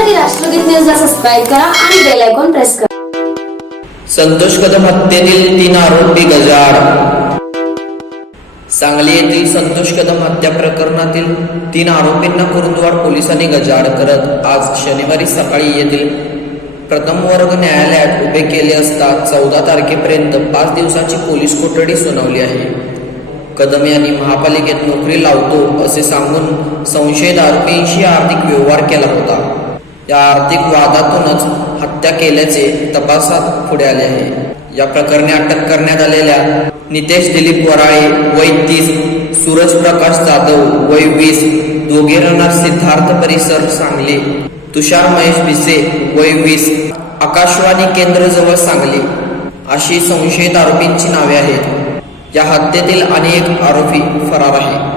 बातम्यांसाठी राष्ट्रगीत न्यूजला सबस्क्राईब करा आणि बेल आयकॉन प्रेस करा. संतोष कदम हत्येतील तीन आरोपी गजाड सांगली येथील संतोष कदम हत्या प्रकरणातील तीन आरोपींना कुरुंदवाड पोलिसांनी गजाड करत आज शनिवारी सकाळी येथील प्रथम वर्ग न्यायालयात उभे केले असता चौदा तारखेपर्यंत पाच दिवसाची पोलीस कोठडी सुनावली आहे. कदम यांनी महापालिकेत नोकरी लावतो असे सांगून संशयित आरोपींशी आर्थिक व्यवहार केला होता. या आर्थिक वादातूनच हत्या केल्याचे तपासात पुढे आले आहे. या प्रकरणी अटक करण्यात आलेल्या नितेश दिलीप वराळे वय तीस सूरज प्रकाश जाधव वय वीस दोघे राहणार सिद्धार्थ परिसर सांगली तुषार महेश भिसे वय वीस आकाशवाणी केंद्र जवळ सांगली अशी संशयित आरोपींची नावे आहेत. या हत्येतील अनेक आरोपी फरार आहेत.